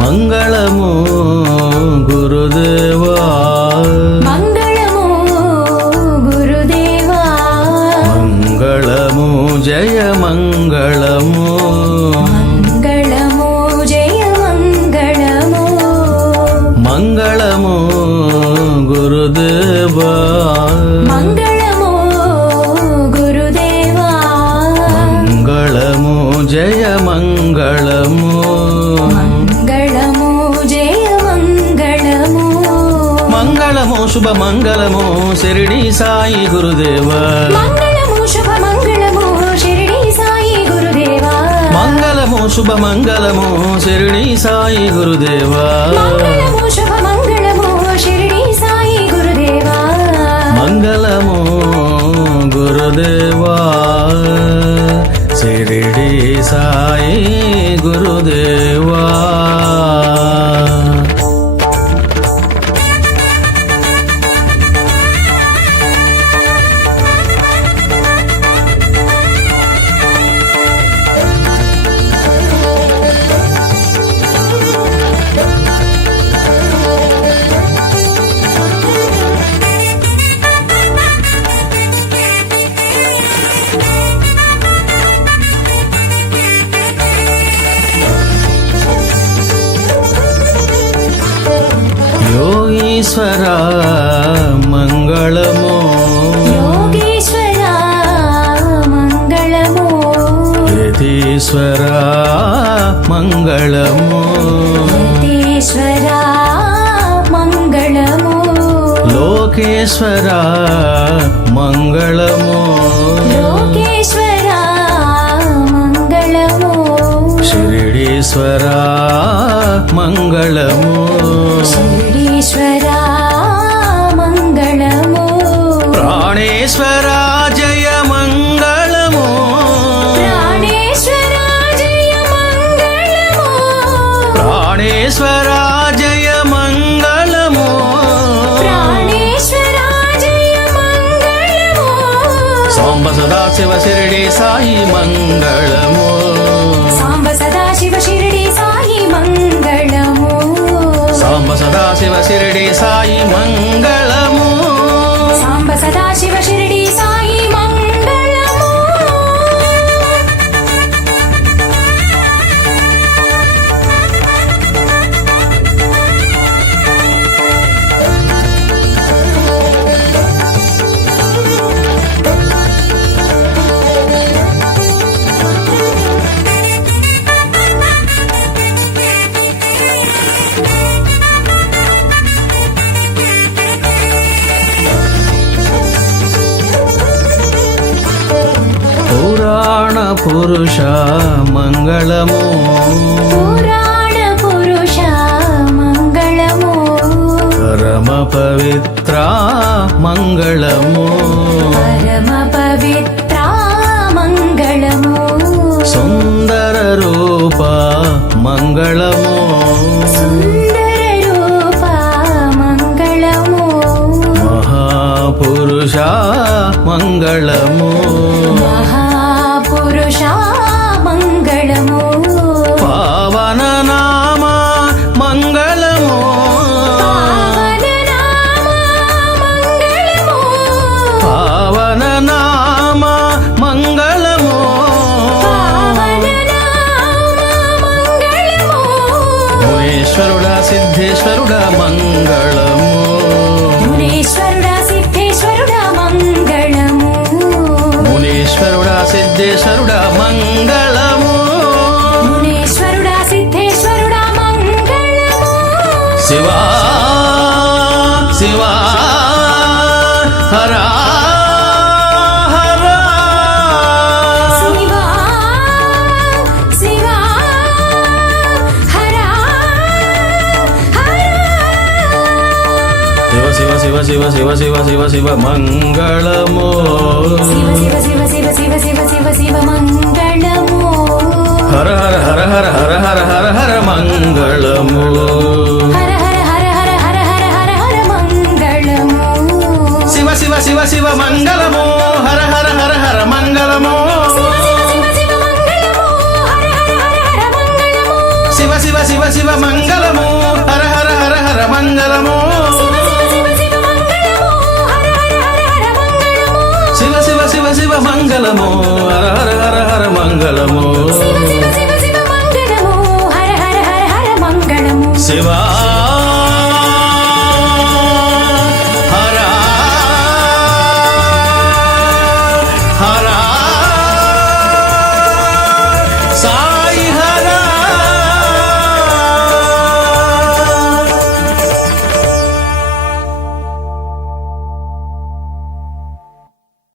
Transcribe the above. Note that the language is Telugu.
మంగళము గురుదేవా మంగళము గురుదేవా మంగళము జయ మంగళము మంగళము జయ మంగళము మంగళము గురుదేవా మంగళము గురుదేవా మంగళము జయ మంగళము మంగళము జయ మంగళము మంగళము శుభ మంగళము శిరిడి సాయి గురుదేవా మంగళము శుభ మంగళము షిరిడి సాయి గురుదేవా మంగళము శుభ మంగళము శిరిడి సాయి గురుదేవా మంగళము శుభ మంగళము షిరిడి సాయి గురుదేవా మంగళము గురుదేవా శిరిడి సాయి గురుదేవా యోగీశ్వర మంగళము యోగేశ్వర మంగళము యతీశ్వర మంగళము యతీశ్వర మంగళము లోకేశ్వర మంగళము లోకేశ్వర మంగళము షిరిడీశ్వర మంగళము షిరిడీశ్వర మంగళము ప్రాణేశ్వర జయ మంగళము ప్రాణేశ్వర జయ మంగళము ప్రాణేశ్వర జయ మంగళము ప్రాణేశ్వర జయ మంగళము సాంబ సదాశివ షిరిడి సాయి మంగళము సాంబ సదాశివ షిరిడి సాయి మంగళము సాంబ సదాశివ షిరిడి సాయి మంగళము సాంబ సదాశివ షిరిడి సాయి మంగళము పురాణ పురుష మంగళము పురాణ పురుష మంగళము పరమ పవిత్ర మంగళము పరమ పవిత్ర మంగళము సుందర రూప మంగళము సుందర రూప మంగళము మహాపురుష మంగళము మహాపురుష మంగళము పావన నామ మంగళము పావన నామ మంగళము పావన నామ మంగళము పావన నామ మంగళము మునీశ్వరుడా సిద్ధేశ్వరుడా మంగళము మునీశ్వరుడా సిద్ధేశ్వరుడా మంగళము మునీశ్వరుడా సిద్ధేశ్వరుడా మంగళము మునీశ్వరుడా సిద్ధేశ్వరుడా మంగళము శివా శివా హరా హరా శివా శివా హరా శివ శివ శివ శివ శివ శివ శివ శివ మంగళము శివ శివ శివ శివ శివ శివ శివ శివ మంగళము మంగళము హర హర హర హర మంగళము శివ శివ శివ శివ మంగళము హర హర హర హర మంగళము శివ శివ శివ శివ మంగళము హర హర హర హర మంగళము శివ శివ శివ శివ మంగళము హర హర హర హర మంగళము శివా